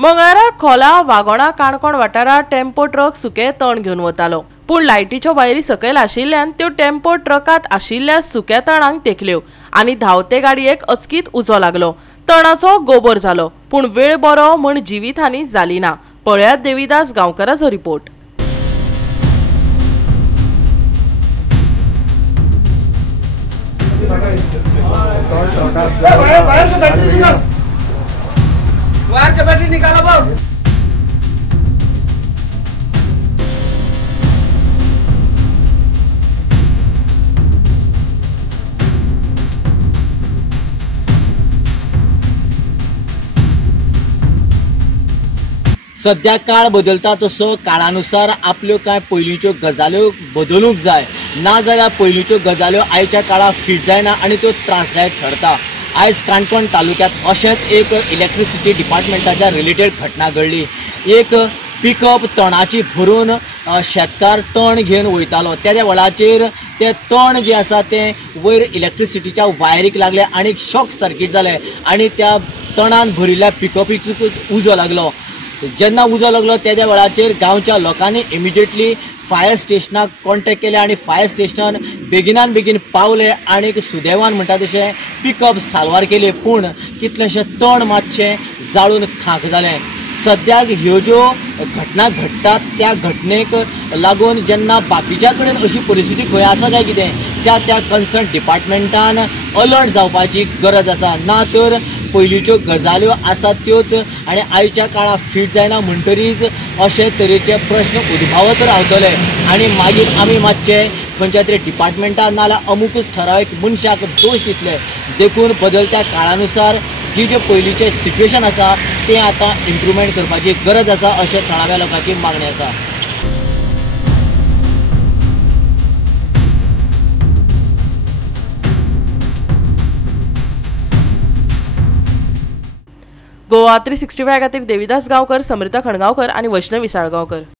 मंगळारा खोला वागोणा काणकोण वाठारात टेम्पो ट्रक सुके तण घेवन वतालो, पूण लायटीच्यो वायरी सकयल आशिल्ल्यान त्यो टेम्पो ट्रकात आशिल्ल्या सुक्या तणांक तेंकल्यो आनी धांवते गाडयेक अचकीत उजो लागलो। तणाचो गोबर जालो, पूण वेळ बरो म्हण जिवीतहानी जाली ना। पळयात देविदास गांवकाराचो रिपोर्ट। सध्या काळ बदलता तसो काळानुसार आपल्यो कांय पयलींच्यो गजाल्यो बदलूंक जाय, ना जाल्यार पयलींच्यो गजाल्यो आयच्या काळार फिट जायना आनी त्यो त्रासदायक ठरता। आयज काणकोण तालुक्यांत अशेंच एक इलेक्ट्रिसिटी डिपार्टमेंटाच्या रिलेटेड घटना घडली। एक पिकअप तणाची भरून शेतकार तण घेवन वयतालो, त्या वेळाचेर ते तण जे आसा ते वयर इलेक्ट्रिसिटीच्या वायरीक लागले आनी शॉक सर्किट जाले आनी त्या तणान भरिल्ल्या पिकअपीक उजो लागलो। जेन्ना उजो लागलो त्या वेळाचेर गांवच्या लोकांनी इमिजिएटली फायर स्टेशनाक कॉन्टेक्ट केले आनी फायर स्टेशनान बेगिनान बेगीन पावले आनी सुदैवान म्हणटा तशें पिकअप साल्वार केले, पूण कितलेशे तण मातशें जाळून खाक जालें। सद्याक ह्यो ज्यो घटना घडटात त्या घटनेक लागून जेन्ना बाकीच्या कडेन अशी परिस्थिती खंय आसा काय कितें त्या कन्सर्न डिपार्टमेंटान अलर्ट जावपाची गरज आसा, ना तर पयलींच्यो गजाल्यो आसात त्योच आनी आयच्या काळार फिट जायना म्हणटरीच अशे तरेचे प्रश्न उद्भवत रावतले आनी मागीर आमी मातशे खंयच्या तरी डिपार्टमेंटान नाल्यार अमुकूच ठरावीक मनशाक दोश दितले। देखून बदलत्या काळानुसार जे पयलींचे सिच्युएशन आसा तें आतां इम्प्रुवमेंट करपाची गरज आसा अशें थळाव्या लोकांची मागणी आसा। गोवा 365 खातीर देविदास गांवकर, समृता खणगांवकर आनी वैष्णवी साळगांवकर।